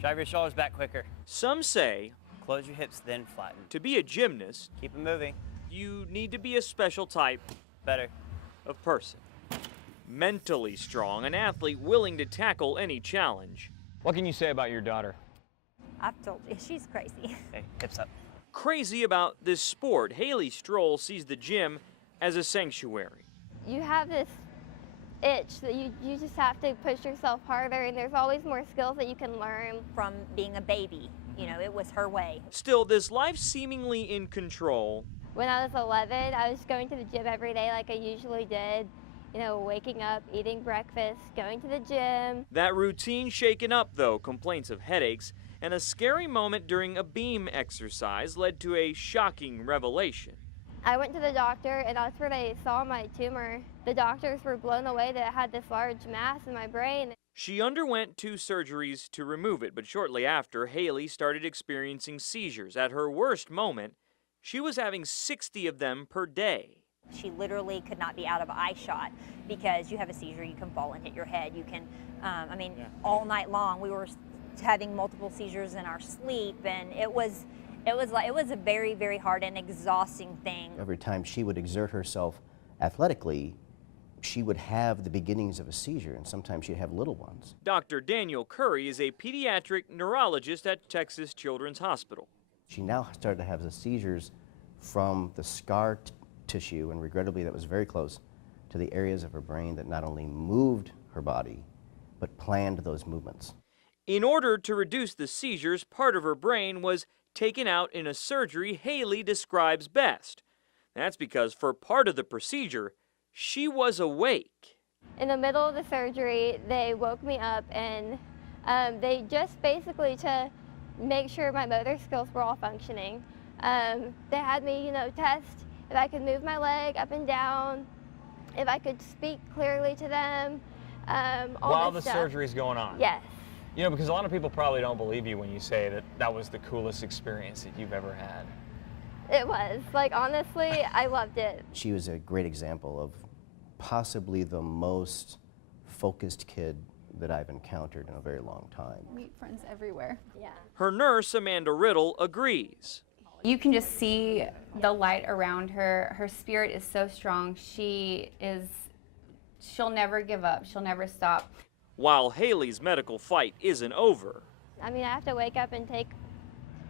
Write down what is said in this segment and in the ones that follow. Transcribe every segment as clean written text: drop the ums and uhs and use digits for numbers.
Drive your shoulders back quicker. Some say, Close your hips, then flatten. to be a gymnast, Keep them moving. you need to be a special type Better. of person. Mentally strong, an athlete willing to tackle any challenge. What can you say about your daughter? I've told you, she's crazy. Okay, hips up. Crazy about this sport, Haley Stroll sees the gym as a sanctuary. You have this itch that you just have to push yourself harder, and there's always more skills that you can learn. From being a baby, you know, it was her way. Still, this life seemingly in control, When I was 11, I was going to the gym every day like I usually did. You know, waking up, eating breakfast, going to the gym. that routine shaken up though, complaints of headaches, and a scary moment during a beam exercise led to a shocking revelation. I went to the doctor, and that's where they saw my tumor. The doctors were blown away that I had this large mass in my brain. She underwent 2 surgeries to remove it, but shortly after, Haley started experiencing seizures. At her worst moment, she was having 60 of them per day. She literally could not be out of eye shot because you have a seizure, you can fall and hit your head. You can, all night long we were having multiple seizures in our sleep, and it was a very, very hard and exhausting thing. Every time she would exert herself athletically, she would have the beginnings of a seizure, and sometimes she'd have little ones. Dr. Daniel Curry is a pediatric neurologist at Texas Children's Hospital. She now started to have the seizures from the scar tissue, and regrettably that was very close to the areas of her brain that not only moved her body, but planned those movements. In order to reduce the seizures, part of her brain was taken out in a surgery Haley describes best. That's because for part of the procedure, she was awake. In the middle of the surgery, they woke me up, and they just basically to make sure my motor skills were all functioning. They had me, you know, test if I could move my leg up and down, if I could speak clearly to them, all While the this stuff. surgery's going on? Yes. You know, because a lot of people probably don't believe you when you say that that was the coolest experience that you've ever had. It was. Like, honestly, I loved it. She was a great example of possibly the most focused kid that I've encountered in a very long time. Meet friends everywhere. Yeah. Her nurse, Amanda Riddle, agrees. You can just see the light around her. Her spirit is so strong. She'll never give up. She'll never stop. While Haley's medical fight isn't over, I mean, I have to wake up and take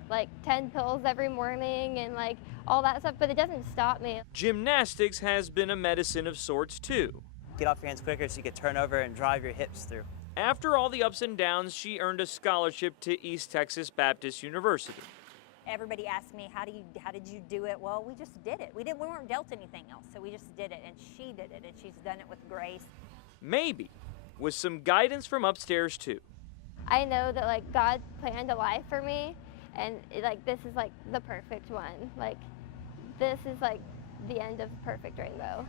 like 10 pills every morning and like all that stuff, but it doesn't stop me. gymnastics has been a medicine of sorts too. Get off your hands quicker so you can turn over and drive your hips through. After all the ups and downs, she earned a scholarship to East Texas Baptist University. Everybody asked me, how did you do it? Well, we just did it. We weren't dealt anything else, so we just did it, and she did it, and she's done it with grace. Maybe with some guidance from upstairs too. I know that like God planned a life for me, and like this is like the perfect one. Like this is like the end of Perfect Rainbow.